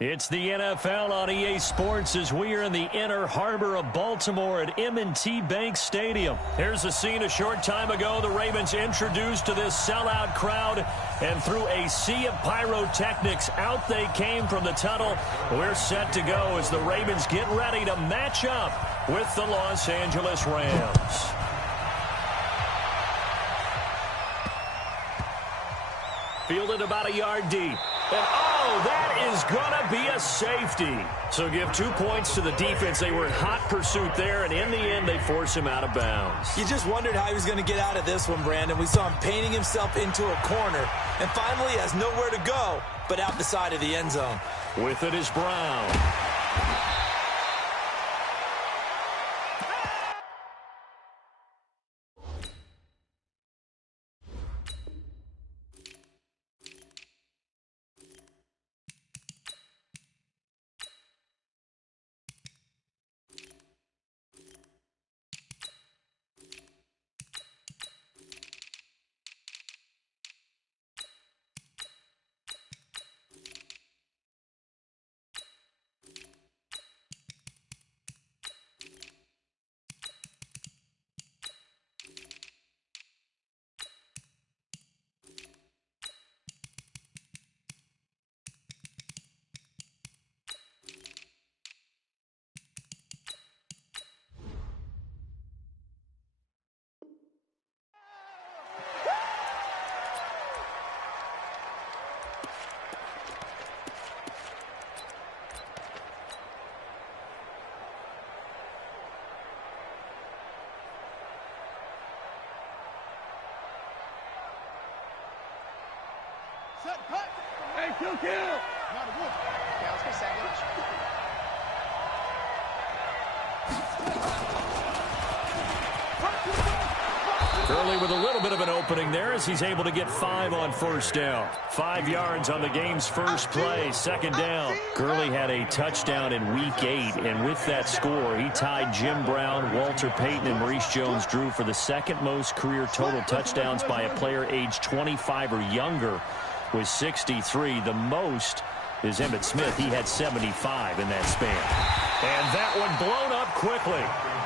It's the NFL on EA Sports as we are in the inner harbor of Baltimore at M&T Bank Stadium. Here's a scene a short time ago. The Ravens introduced to this sellout crowd, and through a sea of pyrotechnics, out they came from the tunnel. We're set to go as the Ravens get ready to match up with the Los Angeles Rams. Fielded about a yard deep. And, oh, that is going to be a safety. So give 2 points to the defense. They were in hot pursuit there, and in the end, they force him out of bounds. You just wondered how he was going to get out of this one, Brandon. We saw him painting himself into a corner, and finally has nowhere to go but out the side of the end zone. With it is Brown. Hey, kill. Not a wolf. Yeah, let's go sandwich. Gurley with a little bit of an opening there as he's able to get 5 on first down. 5 yards on the game's first play, second down. Gurley had a touchdown in Week 8, and with that score, he tied Jim Brown, Walter Payton, and Maurice Jones-Drew for the second most career total touchdowns by a player aged 25 or younger with 63. The most is Emmitt Smith. He had 75 in that span. And that one blown up quickly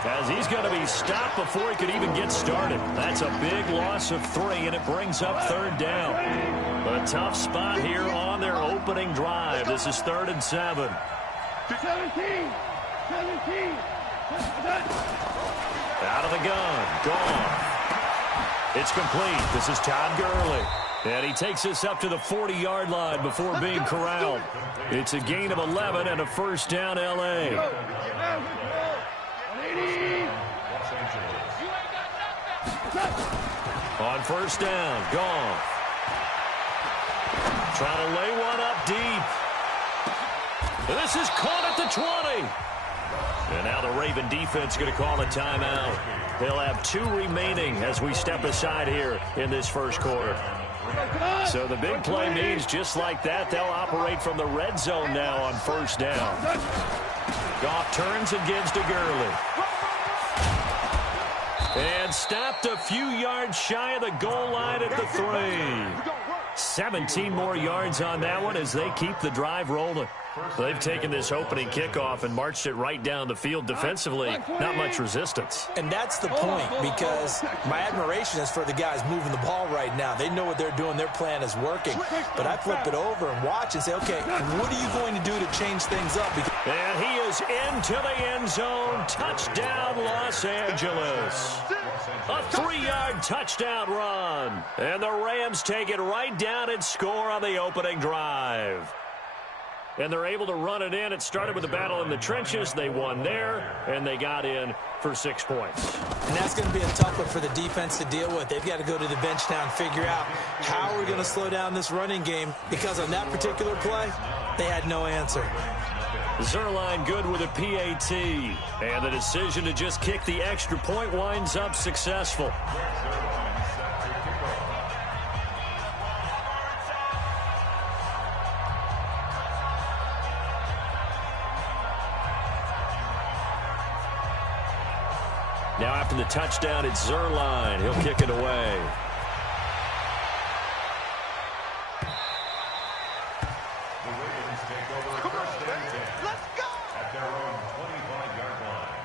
as he's going to be stopped before he could even get started. That's a big loss of 3, and it brings up third down. A tough spot here on their opening drive. This is 3rd and 7. 17. Out of the gun. Gone. It's complete. This is Todd Gurley. And he takes us up to the 40-yard line before being corralled. It's a gain of 11 and a first down, L.A. On first down, gone. Trying to lay one up deep. And this is caught at the 20. And now the Raven defense going to call a timeout. They'll have 2 remaining as we step aside here in this first quarter. So the big play means just like that, they'll operate from the red zone now on first down. Goff turns and gives to Gurley. And stopped a few yards shy of the goal line at the 3. 17 more yards on that one as they keep the drive rolling. They've taken this opening kickoff and marched it right down the field defensively. Not much resistance. And that's the point, because my admiration is for the guys moving the ball right now. They know what they're doing. Their plan is working. But I flip it over and watch and say, okay, what are you going to do to change things up? And he is into the end zone. Touchdown, Los Angeles. A 3-yard touchdown run. And the Rams take it right down and score on the opening drive. And they're able to run it in. It started with a battle in the trenches. They won there, and they got in for 6 points. And that's going to be a tough one for the defense to deal with. They've got to go to the bench now and figure out how we're going to slow down this running game, because on that particular play, they had no answer. Zuerlein good with a PAT. And the decision to just kick the extra point winds up successful. Now after the touchdown, it's Zuerlein. He'll kick it away. Come on, baby. Let's go. At their own 25-yard line.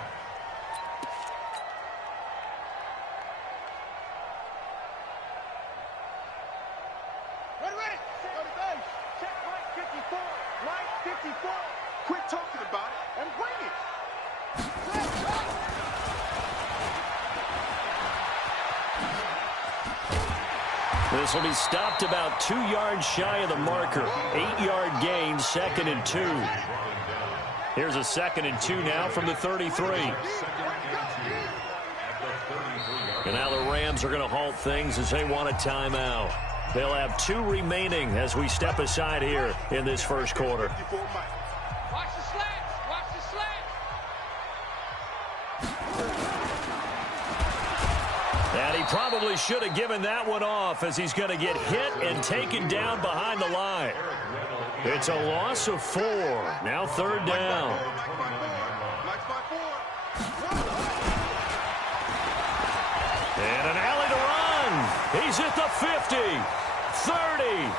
Ready. Go to base. Check right 54. Right 54. Quit talking about it and bring it. This will be stopped about 2 yards shy of the marker. 8-yard gain, 2nd and 2. Here's a 2nd and 2 now from the 33. And now the Rams are going to halt things as they want a timeout. They'll have 2 remaining as we step aside here in this first quarter. Watch the slants. Watch the slants. And he probably should have given that one off as he's going to get hit and taken down behind the line. It's a loss of 4. Now 3rd down. And an alley to run. He's at the 50, 30,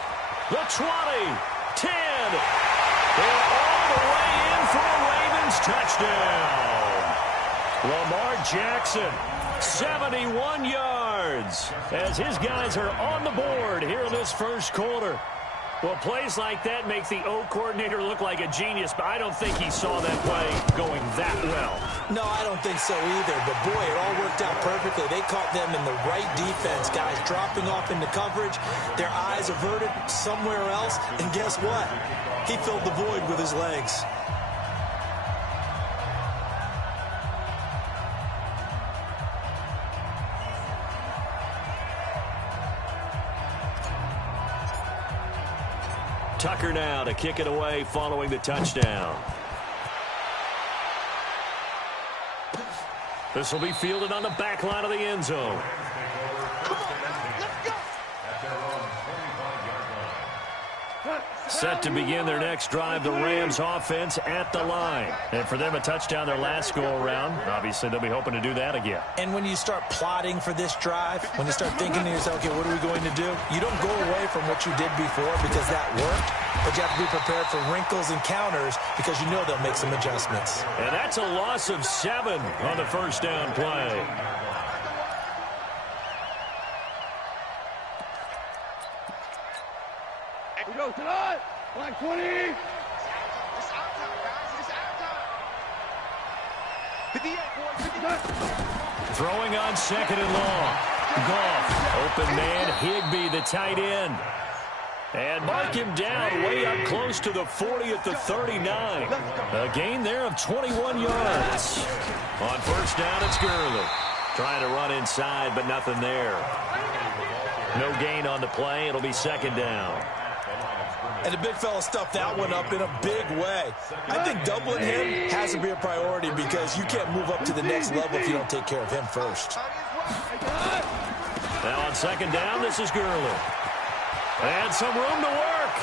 the 20, 10. And all the way in for a Ravens touchdown. Lamar Jackson, 71 yards as his guys are on the board here in this first quarter. Well, plays like that make the O coordinator look like a genius, but I don't think he saw that play going that well. No, I don't think so either. But, boy, it all worked out perfectly. They caught them in the right defense, guys dropping off into coverage, their eyes averted somewhere else. And guess what? He filled the void with his legs. Tucker now to kick it away following the touchdown. This will be fielded on the back line of the end zone. Set to begin their next drive, the Rams offense at the line. And for them, a touchdown their last go-around. Obviously, they'll be hoping to do that again. And when you start plotting for this drive, when you start thinking to yourself, okay, what are we going to do? You don't go away from what you did before because that worked, but you have to be prepared for wrinkles and counters because you know they'll make some adjustments. And that's a loss of 7 on the first down play. We go tonight. Black 20. It's our time, guys. It's our time. 58, boys. 59. Throwing on 2nd and long. Goff, open man, Higbee, the tight end. And mark him down way up close to the 40 at the 39. A gain there of 21 yards. On first down, it's Gurley. Trying to run inside, but nothing there. No gain on the play. It'll be 2nd down. And the big fella stuffed that one up in a big way. I think doubling him has to be a priority because you can't move up to the next level if you don't take care of him first. Now on 2nd down, this is Gurley. And some room to work.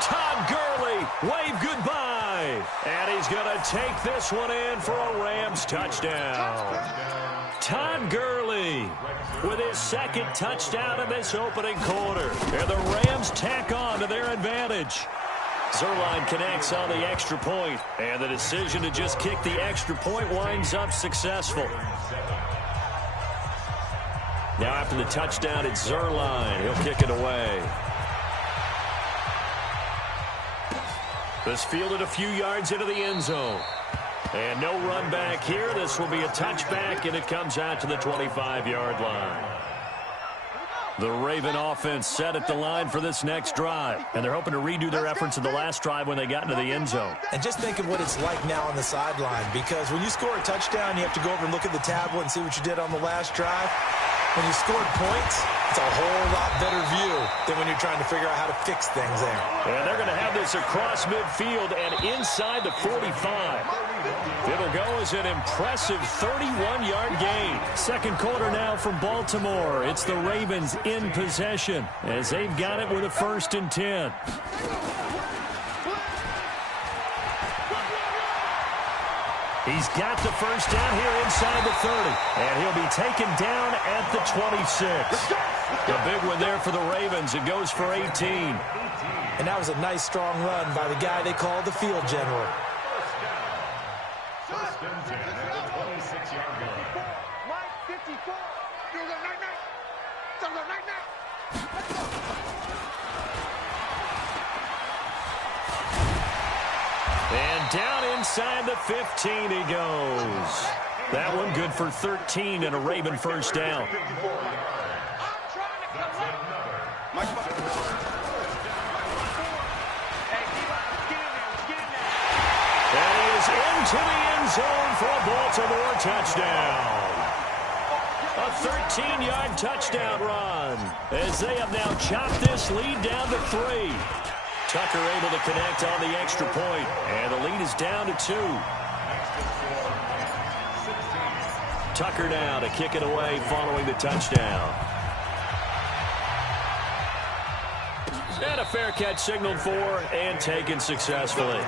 Todd Gurley, wave goodbye. And he's going to take this one in for a Rams touchdown. Todd Gurley with his 2nd touchdown in this opening quarter. And the Rams tack on to their advantage. Zerline connects on the extra point, and the decision to just kick the extra point winds up successful. Now after the touchdown, it's Zerline. He'll kick it away. This fielded a few yards into the end zone. And no run back here. This will be a touchback, and it comes out to the 25-yard line. The Raven offense set at the line for this next drive, and they're hoping to redo their efforts in the last drive when they got into the end zone. And just think of what it's like now on the sideline, because when you score a touchdown, you have to go over and look at the tablet and see what you did on the last drive. When you scored points, it's a whole lot better view than when you're trying to figure out how to fix things there. And they're going to have this across midfield and inside the 45. It'll go as an impressive 31-yard gain. Second quarter now from Baltimore. It's the Ravens in possession as they've got it with a 1st and 10. He's got the first down here inside the 30. And he'll be taken down at the 26. A big one there for the Ravens. It goes for 18. And that was a nice, strong run by the guy they call the field general. First and 10 at the 26-yard line. Mike 54. And down inside the 15 he goes. That one good for 13 and a Raven first down. And he is into the end zone for a Baltimore touchdown. A 13-yard touchdown run as they have now chopped this lead down to 3. Tucker able to connect on the extra point, and the lead is down to 2. Tucker now to kick it away following the touchdown. And a fair catch signaled for and taken successfully.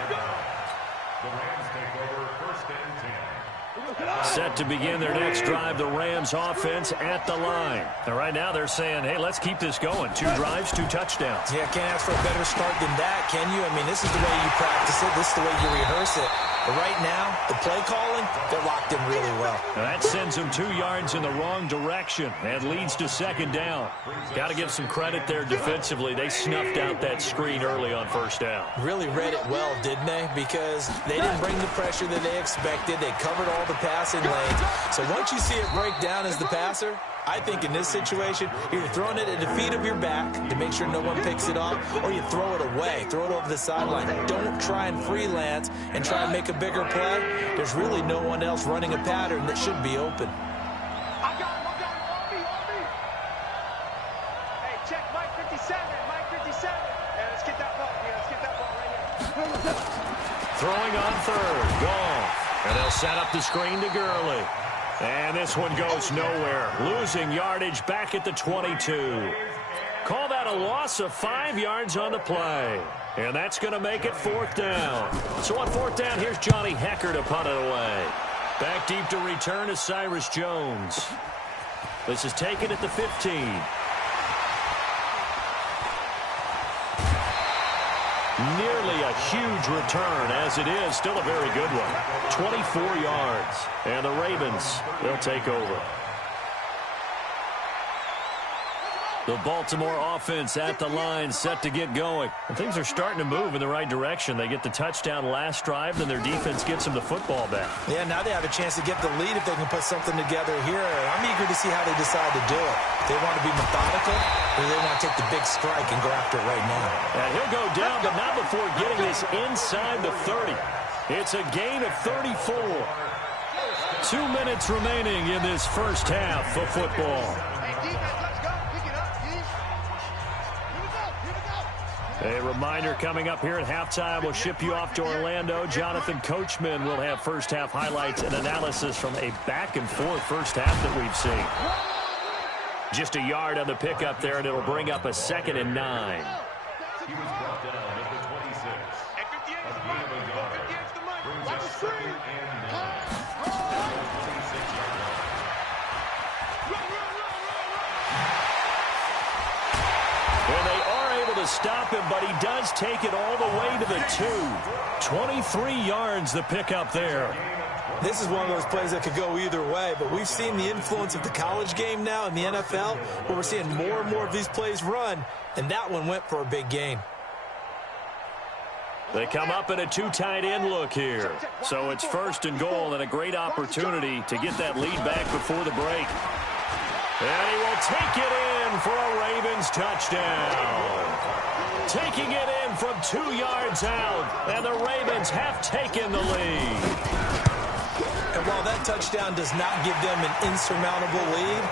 Set to begin their next drive, the Rams offense at the line. And right now they're saying, hey, let's keep this going. 2 drives, 2 touchdowns. Yeah, can't ask for a better start than that, can you? I mean, this is the way you practice it. This is the way you rehearse it. But right now, the play calling, they're locked in really well. Now that sends them 2 yards in the wrong direction and leads to second down. Got to give some credit there defensively. They snuffed out that screen early on first down. Really read it well, didn't they? Because they didn't bring the pressure that they expected. They covered all the passing lanes. So once you see it break down as the passer, I think in this situation, you're throwing it at the feet of your back to make sure no one picks it off, or you throw it away, throw it over the sideline. Don't try and freelance and try and make a bigger play. There's really no one else running a pattern that should be open. I got him. On me. Hey, check Mike 57. Hey, let's get that ball. Yeah, let's get that ball right here. Throwing on third, Goff. And they'll set up the screen to Gurley. And this one goes nowhere. Losing yardage back at the 22. Call that a loss of 5 yards on the play. And that's going to make it 4th down. So on 4th down, here's Johnny Hecker to punt it away. Back deep to return is Cyrus Jones. This is taken at the 15. Nearly a huge return, as it is still a very good one. 24 yards. And the Ravens, they'll take over. The Baltimore offense at the line, set to get going. And things are starting to move in the right direction. They get the touchdown last drive, then their defense gets them the football back. Yeah, now they have a chance to get the lead if they can put something together here. I'm eager to see how they decide to do it. They want to be methodical, or they want to take the big strike and go after it right now. And he'll go down, but not before getting this inside the 30. It's a gain of 34. 2 minutes remaining in this first half of football. A reminder coming up here at halftime. We'll ship you off to Orlando. Jonathan Coachman will have first half highlights and analysis from a back-and-forth first half that we've seen. Just a yard on the pickup there, and it'll bring up a 2nd and 9. He was brought down at the 26. At 58 is the money. 58 is the money. Watch the screen. And they are able to stop him, but he does take it all the way to the 2. 23 yards the pickup there. This is one of those plays that could go either way, but we've seen the influence of the college game now in the NFL, where we're seeing more and more of these plays run, and that one went for a big gain. They come up in a 2 tight end look here. So it's 1st and goal and a great opportunity to get that lead back before the break. And he will take it in for a Ravens touchdown. Taking it in from 2 yards out, and the Ravens have taken the lead. And while that touchdown does not give them an insurmountable lead,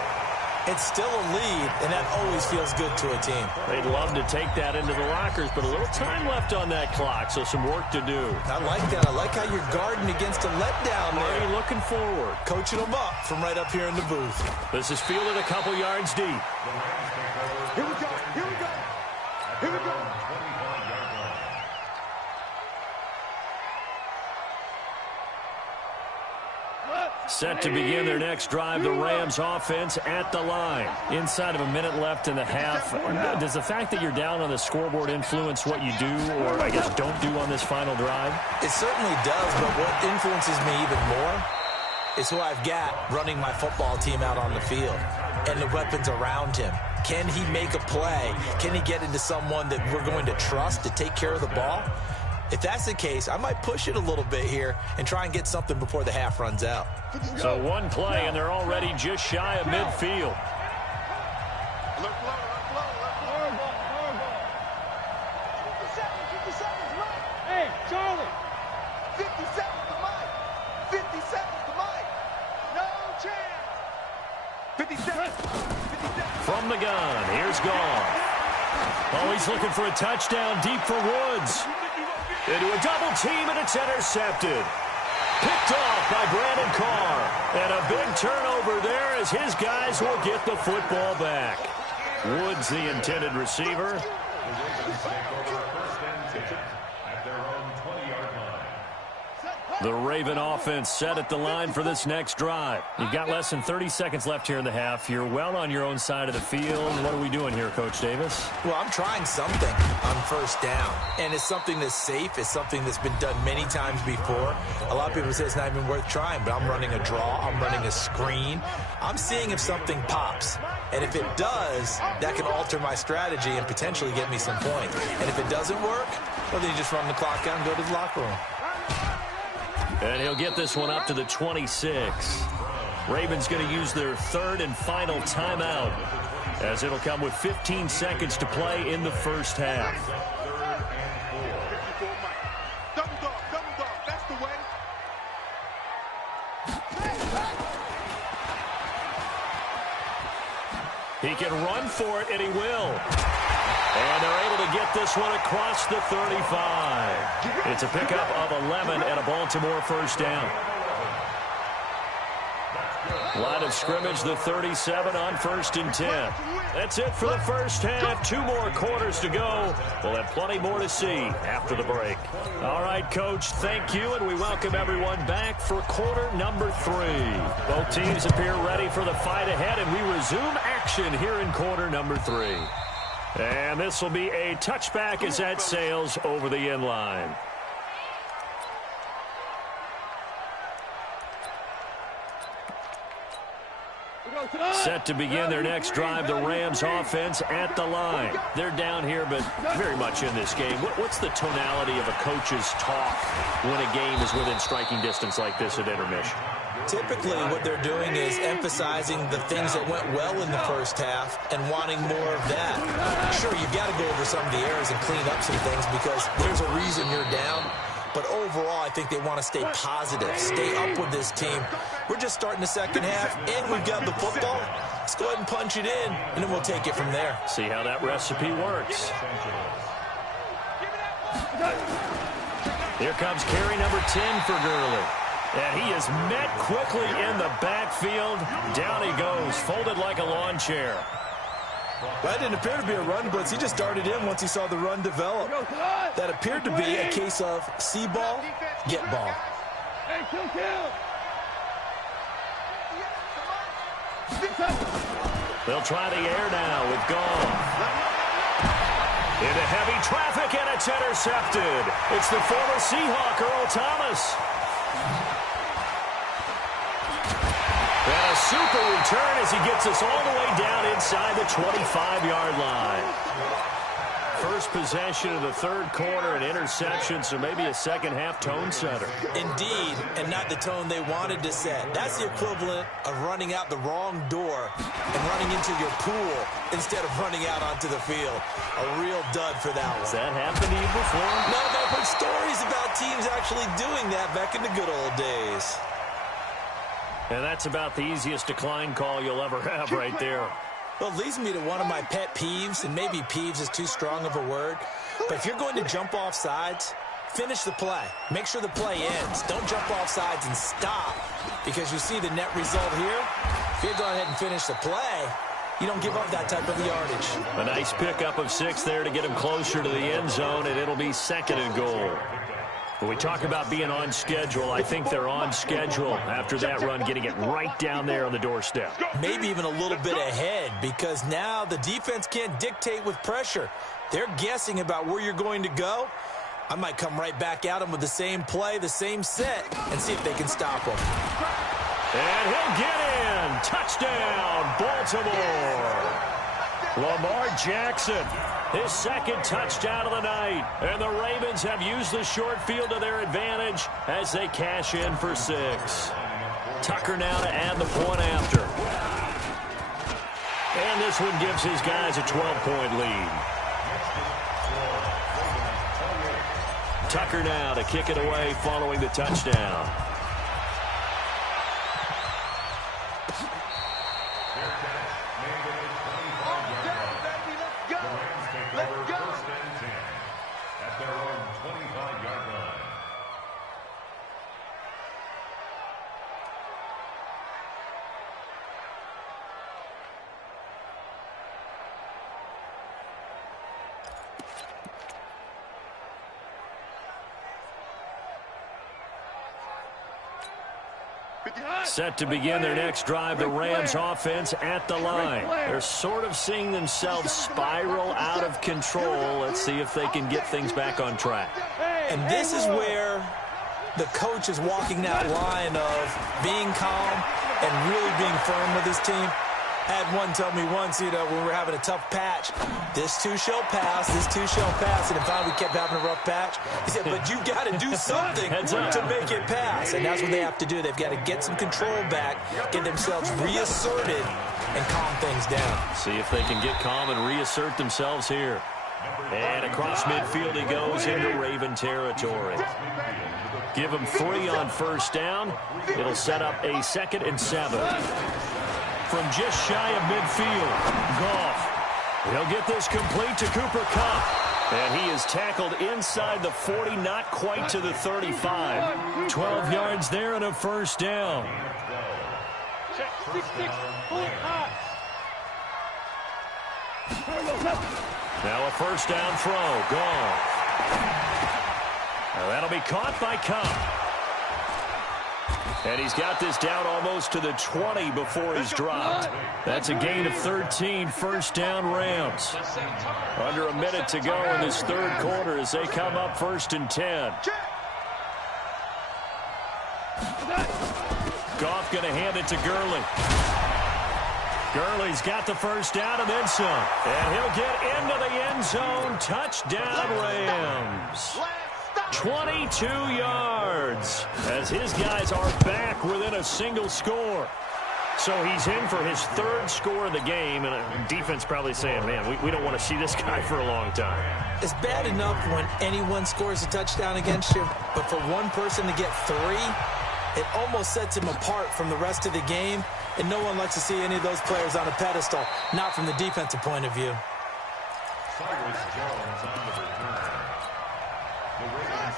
it's still a lead, and that always feels good to a team. They'd love to take that into the lockers, but a little time left on that clock, so some work to do. I like that. I like how you're guarding against a letdown there. Already looking forward. Coaching them up from right up here in the booth. This is fielded a couple yards deep. Here we go. Here we go. Here we go. Set to begin their next drive, the Rams offense at the line. Inside of a minute left in the half. Does the fact that you're down on the scoreboard influence what you do, or I guess don't do on this final drive? It certainly does, but what influences me even more is who I've got running my football team out on the field and the weapons around him. Can he make a play? Can he get into someone that we're going to trust to take care of the ball? If that's the case, I might push it a little bit here and try and get something before the half runs out. So one play, and they're already just shy of midfield. Hey, Charlie. 50 seconds to Mike. 50 seconds to Mike. No chance. 50 seconds. 50 seconds. From the gun, here's Goff. Oh, he's looking for a touchdown deep for Woods. Into a double team, and it's intercepted. Picked off by Brandon Carr. And a big turnover there as his guys will get the football back. Woods, the intended receiver. The Raven offense set at the line for this next drive. You've got less than 30 seconds left here in the half. You're well on your own side of the field. What are we doing here, Coach Davis? Well, I'm trying something on first down, and it's something that's safe. It's something that's been done many times before. A lot of people say it's not even worth trying, but I'm running a draw. I'm running a screen. I'm seeing if something pops, and if it does, that can alter my strategy and potentially get me some points. And if it doesn't work, well, then you just run the clock out and go to the locker room. And he'll get this one up to the 26. Ravens going to use their third and final timeout, as it'll come with 15 seconds to play in the first half. Double dog, that's the way. He can run for it, and he will. And they're able to get this one across the 35. It's a pickup of 11 and a Baltimore first down. Line of scrimmage, the 37 on 1st and 10. That's it for the first half. 2 more quarters to go. We'll have plenty more to see after the break. All right, Coach, thank you, and we welcome everyone back for quarter number 3. Both teams appear ready for the fight ahead, and we resume action here in quarter number 3. And this will be a touchback as that sails over the end line. Set to begin their next drive, the Rams offense at the line. They're down here, but very much in this game. What's the tonality of a coach's talk when a game is within striking distance like this at intermission? Typically, what they're doing is emphasizing the things that went well in the first half and wanting more of that. Sure, you've got to go over some of the errors and clean up some things because there's a reason you're down. But overall, I think they want to stay positive, stay up with this team. We're just starting the second half, and we've got the football. Let's go ahead and punch it in, and then we'll take it from there. See how that recipe works. Here comes carry number 10 for Gurley. And he is met quickly in the backfield. Down he goes, folded like a lawn chair. That didn't appear to be a run blitz. He just darted in once he saw the run develop. That appeared to be a case of see ball, get ball. Hey, kill. They'll try the air now with Goff. Into heavy traffic, and it's intercepted. It's the former Seahawk, Earl Thomas. And a super return as he gets us all the way down inside the 25-yard line. First possession of the third quarter, an interception, so maybe a second-half tone setter. Indeed, and not the tone they wanted to set. That's the equivalent of running out the wrong door and running into your pool instead of running out onto the field. A real dud for that one. Has that happened to you before? No, but I've heard stories about teams actually doing that back in the good old days. And that's about the easiest decline call you'll ever have right there. Well, it leads me to one of my pet peeves, and maybe peeves is too strong of a word, but if you're going to jump off sides, finish the play. Make sure the play ends. Don't jump off sides and stop, because you see the net result here. If you go ahead and finish the play, you don't give up that type of yardage. A nice pickup of 6 there to get him closer to the end zone, and it'll be 2nd and goal. When we talk about being on schedule, I think they're on schedule after that run, getting it right down there on the doorstep. Maybe even a little bit ahead, because now the defense can't dictate with pressure. They're guessing about where you're going to go. I might come right back at them with the same play, the same set, and see if they can stop them. And he'll get in. Touchdown, Baltimore. Lamar Jackson, his second touchdown of the night. And the Ravens have used the short field to their advantage as they cash in for 6. Tucker now to add the point after. And this one gives his guys a 12-point lead. Tucker now to kick it away following the touchdown. Set to begin their next drive, the Rams offense at the line. They're sort of seeing themselves spiral out of control. Let's see if they can get things back on track. And this is where the coach is walking that line of being calm and really being firm with his team. I had one tell me once, when we were having a tough patch, this too shall pass, this too shall pass. And finally we kept having a rough patch. He said, but you got to do something to make it pass. And that's what they have to do. They've got to get some control back, get themselves reasserted, and calm things down. See if they can get calm and reassert themselves here. And across midfield he goes into Raven territory. Give him 3 on first down. It'll set up a 2nd and 7. From just shy of midfield, Goff. He'll get this complete to Cooper Kupp. And he is tackled inside the 40, not quite to the 35. 12 yards there and a first down. Now a first down throw. Goff. Now that'll be caught by Kupp. And he's got this down almost to the 20 before he's dropped. That's a gain of 13, first down Rams. Under a minute to go in this third quarter as they come up 1st and 10. Goff going to hand it to Gurley. Gurley's got the first down and then some. And he'll get into the end zone. Touchdown Rams. 22 yards as his guys are back within a single score. So he's in for his 3rd score of the game, and defense probably saying, man, we don't want to see this guy for a long time. It's bad enough when anyone scores a touchdown against you, but for one person to get 3, it almost sets him apart from the rest of the game, and no one likes to see any of those players on a pedestal, not from the defensive point of view.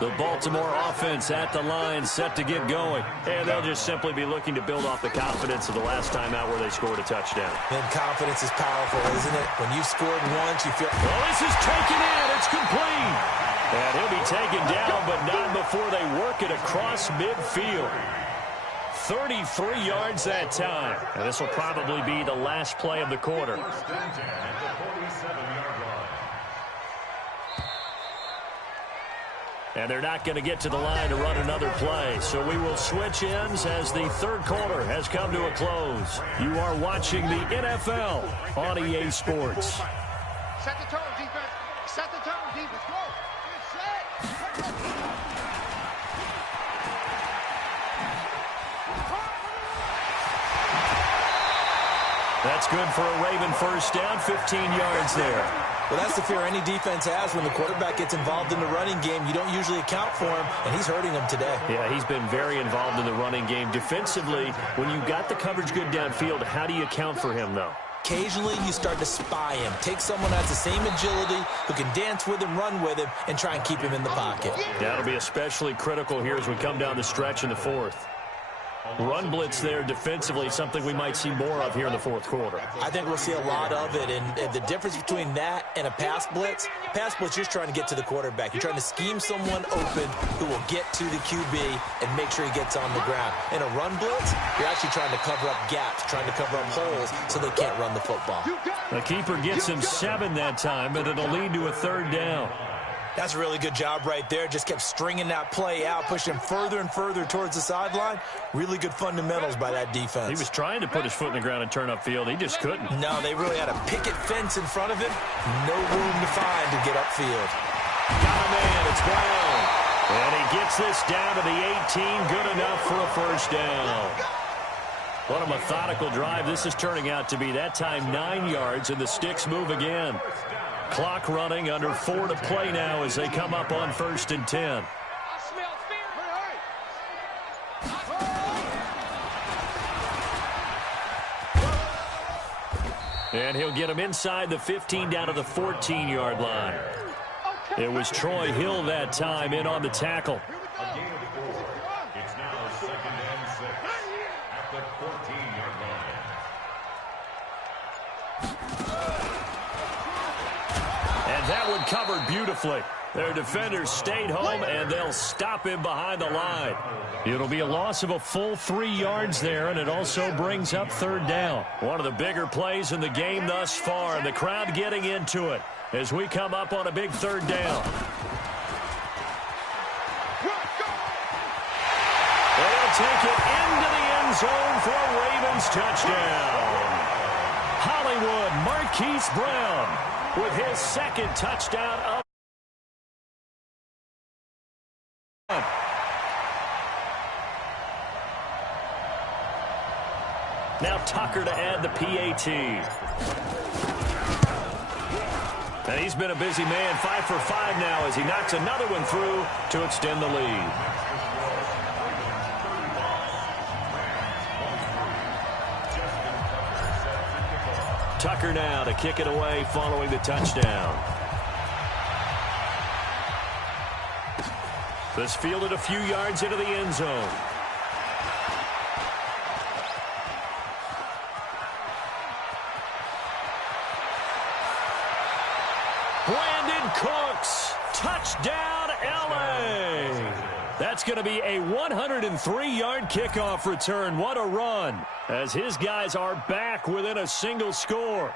The Baltimore offense at the line, set to get going. And they'll just simply be looking to build off the confidence of the last time out where they scored a touchdown. And confidence is powerful, isn't it? When you've scored once, you feel... Well, this is taken in. It's complete. And he'll be taken down, but not before they work it across midfield. 33 yards that time. And this will probably be the last play of the quarter. And they're not going to get to the line to run another play. So we will switch ends as the third quarter has come to a close. You are watching the NFL on EA Sports. Set the tone, defense. Set the tone, defense. Go. That's good for a Raven first down, 15 yards there. Well, that's the fear any defense has when the quarterback gets involved in the running game. You don't usually account for him, and he's hurting them today. Yeah, he's been very involved in the running game. Defensively, when you got the coverage good downfield, how do you account for him, though? Occasionally, you start to spy him. Take someone who has the same agility, who can dance with him, run with him, and try and keep him in the pocket. That'll be especially critical here as we come down the stretch in the fourth. Run blitz there defensively, something we might see more of here in the fourth quarter. I think we'll see a lot of it, and the difference between that and a pass blitz, you're just trying to get to the quarterback. You're trying to scheme someone open who will get to the QB and make sure he gets on the ground. In a run blitz, you're actually trying to cover up gaps, trying to cover up holes so they can't run the football. The keeper gets him 7 that time, but it'll lead to a 3rd down. That's a really good job right there. Just kept stringing that play out, pushing him further and further towards the sideline. Really good fundamentals by that defense. He was trying to put his foot in the ground and turn upfield. He just couldn't. No, they really had a picket fence in front of him. No room to find to get upfield. Got a man. It's Brown. And he gets this down to the 18. Good enough for a 1st down. What a methodical drive this is turning out to be. That time 9 yards, and the sticks move again. Clock running, under 4 to play now as they come up on 1st and 10. And he'll get him inside the 15 down to the 14-yard line. It was Troy Hill that time in on the tackle. It's now 2nd and 6 at the 14-yard line. And that one covered beautifully. Their defenders stayed home, and they'll stop him behind the line. It'll be a loss of a full 3 yards there, and it also brings up 3rd down. One of the bigger plays in the game thus far, and the crowd getting into it as we come up on a big 3rd down. They'll take it into the end zone for a Ravens touchdown. Hollywood Marquise Brown with his 2nd touchdown of. Now Tucker to add the PAT. And he's been a busy man, 5 for 5 now as he knocks another one through to extend the lead. Tucker now to kick it away following the touchdown. This fielded a few yards into the end zone. Brandon Cooks, touchdown LA. That's going to be a 103-yard kickoff return. What a run as his guys are back within a single score.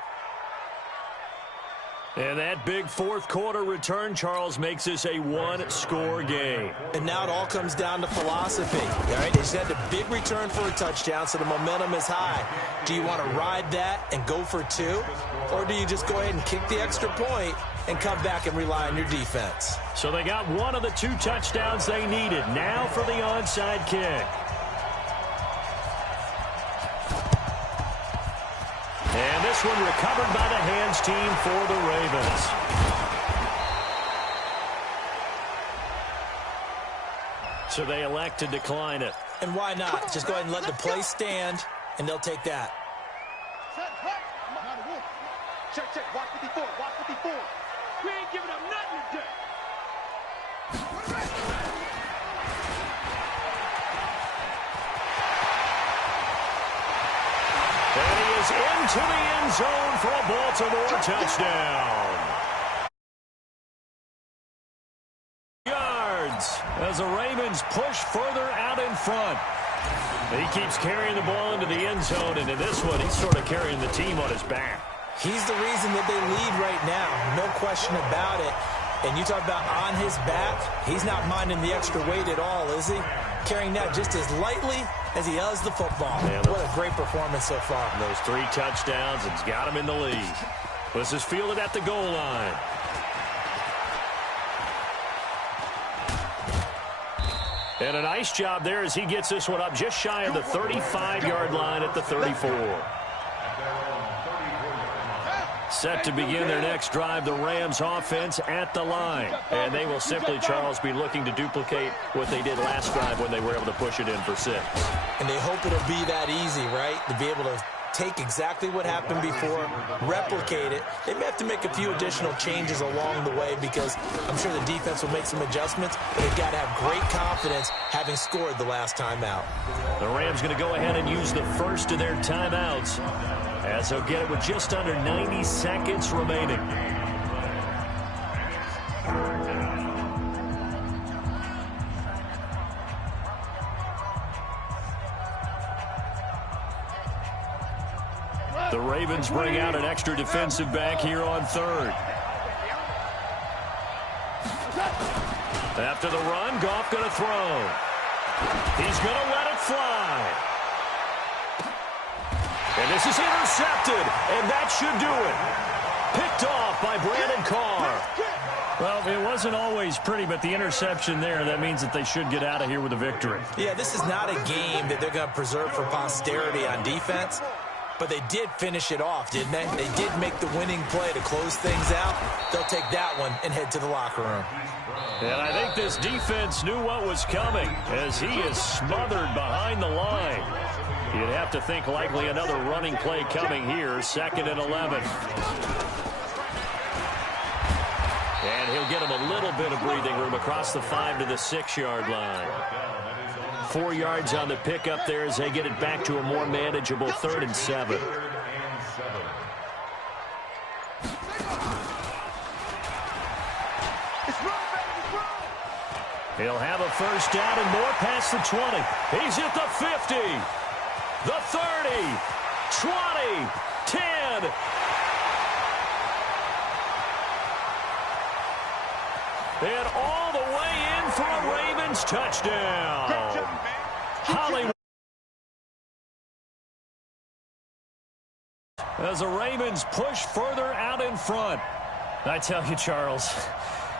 And that big fourth quarter return, Charles, makes this a 1-score game. And now it all comes down to philosophy. All right, they just had a big return for a touchdown, so the momentum is high. Do you want to ride that and go for 2? Or do you just go ahead and kick the extra point and come back and rely on your defense? So they got one of the 2 touchdowns they needed. Now for the onside kick. And this one recovered by the hands team for the Ravens. So they elect to decline it. And why not? Just go ahead and let the play stand, and they'll take that. Check, watch 54, watch 54. We ain't giving up nothing today. And he is into the end zone for a Baltimore touchdown. Yards as the Ravens push further out in front. He keeps carrying the ball into the end zone, and in this one, he's sort of carrying the team on his back. He's the reason that they lead right now, no question about it. And you talk about on his back, he's not minding the extra weight at all, is he? Carrying that just as lightly as he does the football. Man, what a great performance so far. Those 3 touchdowns, and he's got him in the lead. This is fielded at the goal line. And a nice job there as he gets this one up just shy of the 35-yard line at the 34. Set to begin their next drive, the Rams offense at the line. And they will simply, Charles, be looking to duplicate what they did last drive when they were able to push it in for 6. And they hope it'll be that easy, right? To be able to take exactly what happened before, replicate it. They may have to make a few additional changes along the way because I'm sure the defense will make some adjustments, but they've got to have great confidence having scored the last time out. The Rams going to go ahead and use the first of their timeouts as they'll get it with just under 90 seconds remaining. The Ravens bring out an extra defensive back here on third. After the run, Goff going to throw. He's going to let it fly. And this is intercepted, and that should do it. Picked off by Brandon Carr. Well, it wasn't always pretty, but the interception there, that means that they should get out of here with a victory. Yeah, this is not a game that they're going to preserve for posterity on defense. But they did finish it off, didn't they? They did make the winning play to close things out. They'll take that one and head to the locker room. And I think this defense knew what was coming as he is smothered behind the line. You'd have to think likely another running play coming here, 2nd and 11. And he'll get him a little bit of breathing room across the 5 to the 6-yard line. 4 yards on the pickup there as they get it back to a more manageable 3rd and 7. He'll have a first down and more past the 20. He's at the 50, the 30, 20, 10. And all the way in for a Ravens touchdown. Hollywood. As the Ravens push further out in front. I tell you, Charles,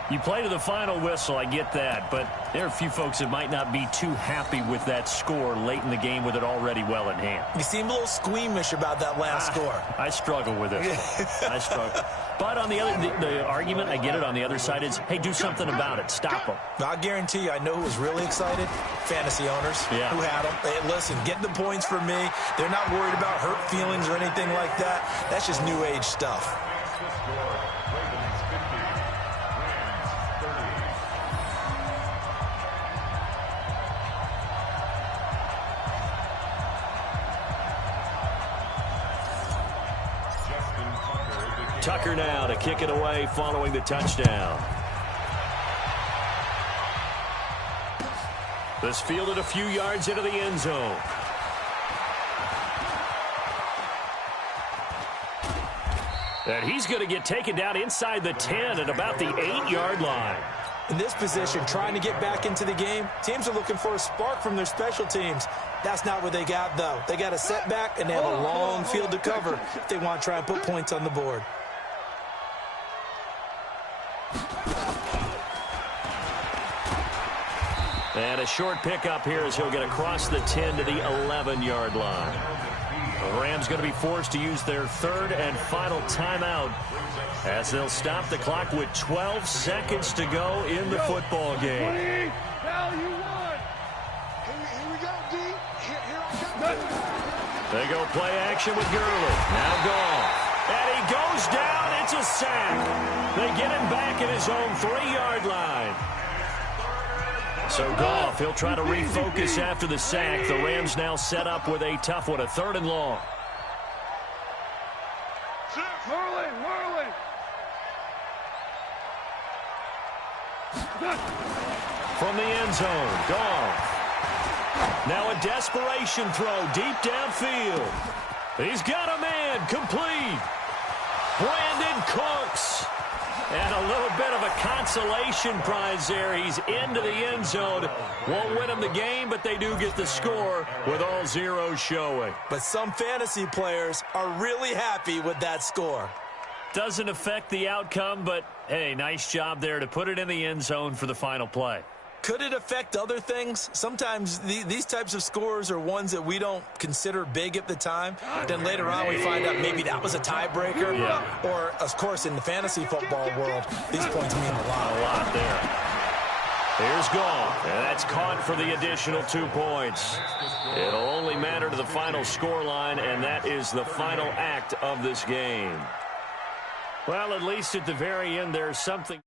you play to the final whistle, I get that, but there are a few folks that might not be too happy with that score late in the game with it already well in hand. You seem a little squeamish about that last score. I struggle with it. I struggle. But on the other, the argument, I get it, on the other side is, hey, do something about it. Stop them. I guarantee you, I know who was really excited. Fantasy owners who had them. Hey, listen, getting the points for me. They're not worried about hurt feelings or anything like that. That's just new age stuff. Tucker now to kick it away following the touchdown. This fielded a few yards into the end zone. And he's going to get taken down inside the 10 at about the 8-yard line. In this position, trying to get back into the game, teams are looking for a spark from their special teams. That's not what they got, though. They got a setback, and they have a long field to cover if they want to try and put points on the board. And a short pickup here as he'll get across the 10 to the 11-yard line. The Rams going to be forced to use their 3rd and final timeout as they'll stop the clock with 12 seconds to go in the football game. Now you won. Here we go, D. Here I come. They go play action with Gurley. Now Goff. And he goes down. It's a sack. They get him back at his own 3-yard line. So Goff, he'll try to refocus after the sack. The Rams now set up with a tough one, a 3rd and long. Whirling. From the end zone, Goff. Now a desperation throw deep downfield. He's got a man, complete. Brandon Cooks. And a little bit of a consolation prize there. He's into the end zone. Won't win them the game, but they do get the score with all zeros showing. But some fantasy players are really happy with that score. Doesn't affect the outcome, but, hey, nice job there to put it in the end zone for the final play. Could it affect other things? Sometimes these types of scores are ones that we don't consider big at the time. Then later on we find out maybe that was a tiebreaker. Yeah. Or, of course, in the fantasy football world, these points mean a lot. A lot there. Here's gone, and that's caught for the additional 2 points. It'll only matter to the final scoreline, and that is the final act of this game. Well, at least at the very end, there's something.